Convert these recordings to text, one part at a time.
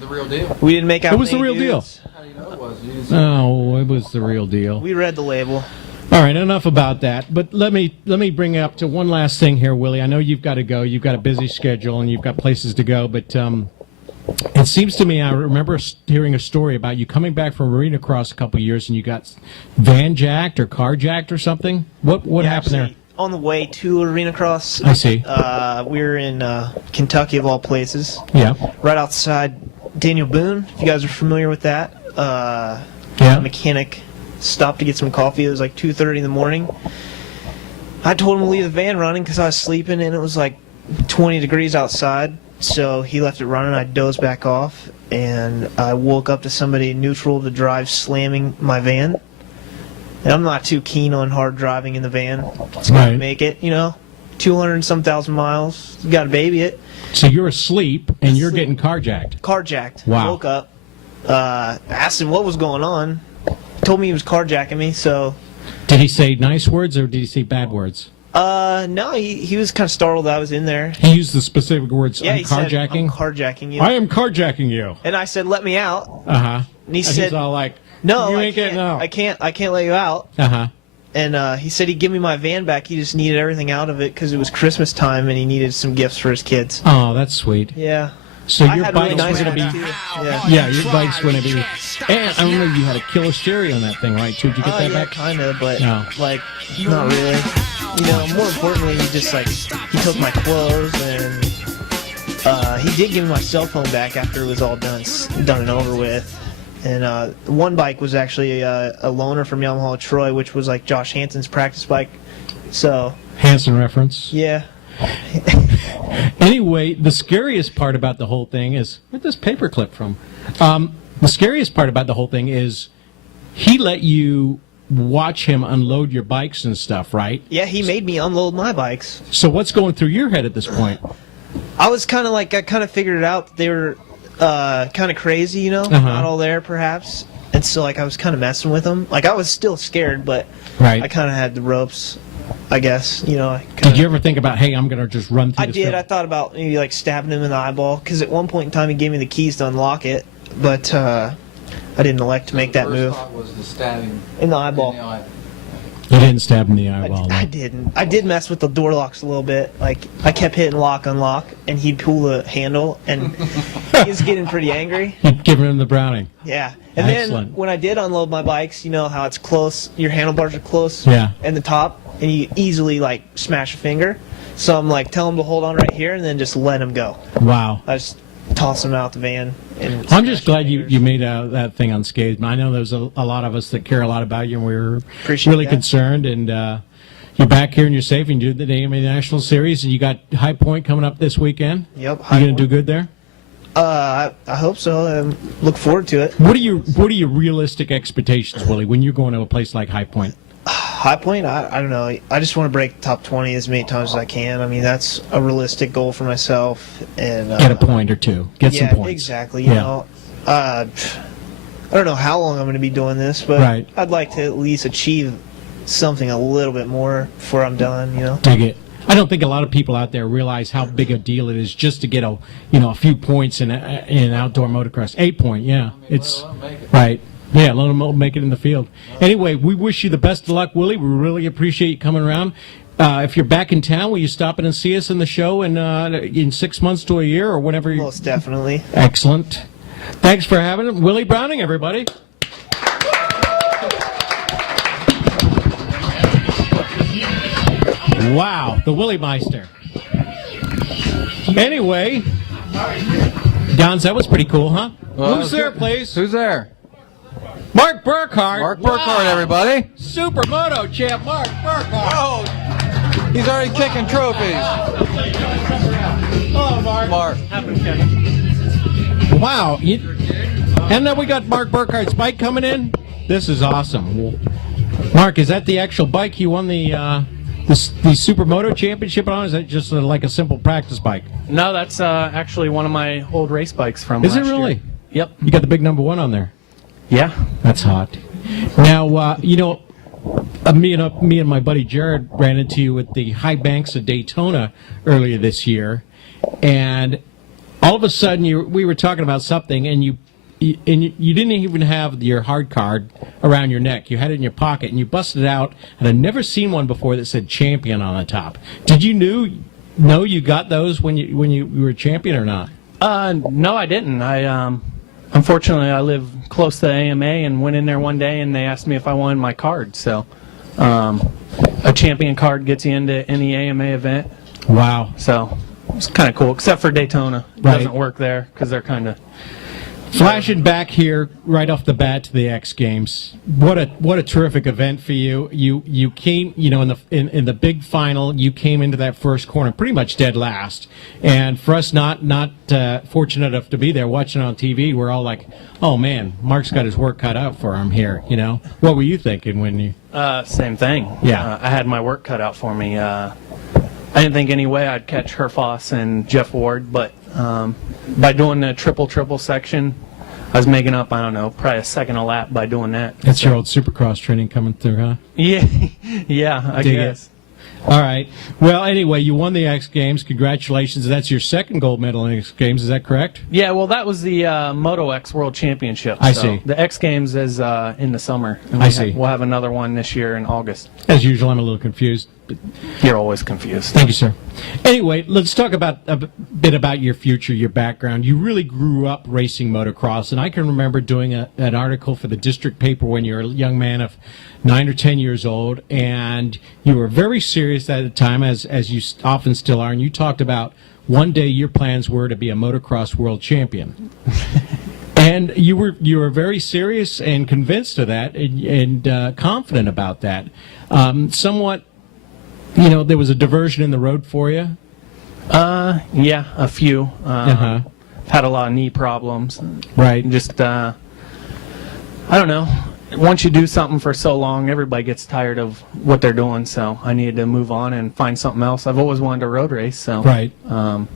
the real deal. We didn't make out. It was the real deal. How do you know it was? Oh, it was the real deal. We read the label. All right, enough about that. But let me bring it up to one last thing here, Willie. I know you've got to go. You've got a busy schedule and you've got places to go. But it seems to me I remember hearing a story about you coming back from Arena Cross a couple of years and you got van jacked or car jacked or something. What happened there? On the way to Arena Cross. I see. We were in Kentucky of all places. Yeah. Right outside Daniel Boone. If you guys are familiar with that. Yeah. A mechanic stopped to get some coffee. It was like 2:30 in the morning. I told him to leave the van running because I was sleeping and it was like 20 degrees outside. So he left it running. I dozed back off and I woke up to somebody neutral to drive slamming my van. And I'm not too keen on hard driving in the van. It's got to make it, 200 and some thousand miles. You got to baby it. So you're asleep and you're getting carjacked. Carjacked. Wow. Woke up. Asked him what was going on. Told me he was carjacking me, so... Did he say nice words or did he say bad words? No, he was kind of startled that I was in there. He used the specific words, Yeah, I'm he said, carjacking? I'm carjacking you. I am carjacking you. And I said, let me out. Uh-huh. And he said, he's all like, no, you I ain't getting out. I can't let you out. Uh-huh. And he said he'd give me my van back. He just needed everything out of it because it was Christmas time and he needed some gifts for his kids. Oh, that's sweet. Yeah. So I your had bike's really nice going to be... attitude. Yeah, your bike's going to be... And I remember you had a killer stereo on that thing, right, too? Did you get that yeah, back? kind of, but, No. not really. More importantly, he took my clothes and he did give me my cell phone back after it was all done and over with. And one bike was actually a loaner from Yamaha Troy, which was like Josh Hanson's practice bike. So... Hanson reference. Yeah. Anyway, the scariest part about the whole thing is... Where'd this paper clip from? The scariest part about the whole thing is he let you watch him unload your bikes and stuff, right? Yeah, he made me unload my bikes. So what's going through your head at this point? I was kind of I kind of figured it out. They were kind of crazy, not all there perhaps. And so I was kind of messing with them. I was still scared, but right. I kind of had the ropes, I guess. Did you ever think about, hey, I'm going to just run through this I did. field? I thought about maybe stabbing him in the eyeball because at one point in time he gave me the keys to unlock it, but I didn't elect to make that move. The first thought was the stabbing in the eyeball. You didn't stab him in the eyeball. I didn't. I did mess with the door locks a little bit. I kept hitting lock, unlock, and he'd pull the handle, and he was getting pretty angry. You'd given him the Browning. Yeah. And Excellent. then when I did unload my bikes, you know how it's close, your handlebars are close. Yeah. And the top, and you easily smash a finger. So I'm tell him to hold on right here, and then just let him go. Wow. I just toss him out the van. And I'm just glad you made that thing unscathed. I know there's a lot of us that care a lot about you, and we're really concerned. And you're back here and you're safe, and you're the AMA National Series, and you got High Point coming up this weekend. Yep. You going to do good there? I hope so. I look forward to it. What are your realistic expectations, Willie, when you're going to a place like High Point? High Point, I don't know. I just want to break the top 20 as many times as I can. I mean, that's a realistic goal for myself. And get a point or two. Get some points. Exactly. You know, I don't know how long I'm going to be doing this, but I'd like to at least achieve something a little bit more before I'm done. Dig it. I don't think a lot of people out there realize how big a deal it is just to get a few points in outdoor motocross. 8 point, yeah. It's right. Yeah, let them make it in the field. Anyway, we wish you the best of luck, Willie. We really appreciate you coming around. If you're back in town, will you stop in and see us in the show in 6 months to a year or whenever? Most definitely. Excellent. Thanks for having him. Willie Browning, everybody. Wow, the Willie Meister. Anyway, Dons, that was pretty cool, huh? Well, who's there, please? Who's there? Mark Burkhart. Mark Burkhart, everybody. Supermoto champ, Mark Burkhart. Oh, he's already kicking trophies. Hello, Mark. Mark. Wow. And then we got Mark Burkhart's bike coming in. This is awesome. Mark, is that the actual bike you won the Supermoto Championship on? Or is that just like a simple practice bike? No, that's actually one of my old race bikes from Is last it really? year. Yep. You got the big number 1 on there. Yeah. That's hot. Now, me and my buddy Jared ran into you at the high banks of Daytona earlier this year, and all of a sudden we were talking about something, and you didn't even have your hard card around your neck. You had it in your pocket, and you busted it out, and I'd never seen one before that said champion on the top. Did you know you got those when you were champion or not? No, I didn't. Unfortunately, I live close to the AMA and went in there one day and they asked me if I wanted my card. So, a champion card gets you into any AMA event. Wow. So, it's kind of cool, except for Daytona. It Right. doesn't work there because they're kind of... Flashing back here right off the bat to the X Games, what a terrific event for you. You came, in the big final, you came into that first corner pretty much dead last, and for us not fortunate enough to be there watching on TV, we're all like, oh man, Mark's got his work cut out for him here. What were you thinking when you? Same thing. Yeah. I had my work cut out for me. I didn't think any way I'd catch Herfoss and Jeff Ward, but by doing the triple section, I was making up, I don't know, probably a second a lap by doing that. That's your old Supercross training coming through, huh? Yeah, yeah, I Dig guess. All right. Well, anyway, you won the X Games. Congratulations. That's your second gold medal in X Games. Is that correct? Yeah, well, that was the Moto X World Championship. I so see. The X Games is in the summer. And I see. We'll have another one this year in August. As usual, I'm a little confused. You're always confused. Thank you, sir. Anyway, let's talk about a bit about your future, your background. You really grew up racing motocross, and I can remember doing an article for the district paper when you were a young man of 9 or 10 years old, and you were very serious at the time, as you often still are, and you talked about one day your plans were to be a motocross world champion. And you were very serious and convinced of that, and confident about that. Somewhat, there was a diversion in the road for you. Yeah, a few. Had a lot of knee problems. Right. Just, I don't know. Once you do something for so long, everybody gets tired of what they're doing. So I needed to move on and find something else. I've always wanted to road race. So Right. And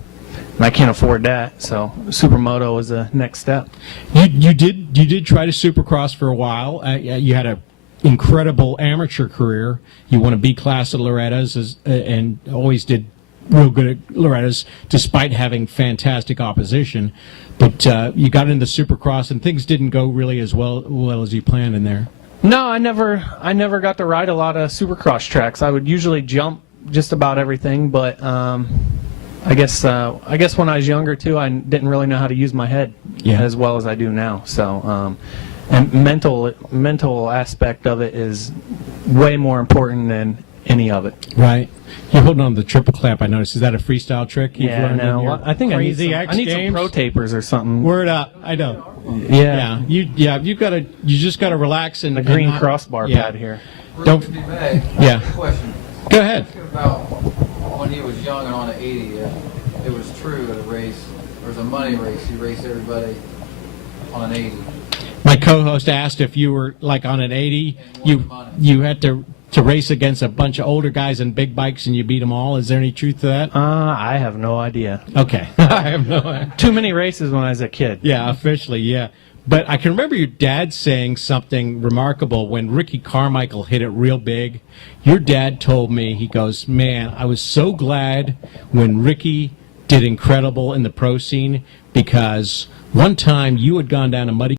I can't afford that. So Supermoto was the next step. You did try to Supercross for a while. You had a incredible amateur career. You won a B class at Loretta's and always did real good at Loretta's despite having fantastic opposition. But you got into Supercross and things didn't go really as well as you planned in there. No, I never got to ride a lot of Supercross tracks. I would usually jump just about everything, but I guess when I was younger too, I didn't really know how to use my head as well as I do now. So, and mental aspect of it is way more important than any of it. Right. You're holding on to the triple clamp, I noticed. Is that a freestyle trick you've learned in your I think crazy I X need some Games? pro tapers or something. Word up. I know. Yeah. You just gotta relax and The green and not- crossbar yeah. pad here. Don't- Yeah. Question. Go ahead. Asking about when he was young and on an 80, it was true at a race, there was a money race, you raced everybody on an 80. My co-host asked if you were like on an 80, you had to race against a bunch of older guys in big bikes and you beat them all. Is there any truth to that? I have no idea. Okay. I have no idea. Too many races when I was a kid. Yeah, officially, yeah. But I can remember your dad saying something remarkable when Ricky Carmichael hit it real big. Your dad told me, he goes, man, I was so glad when Ricky did incredible in the pro scene because one time you had gone down a muddy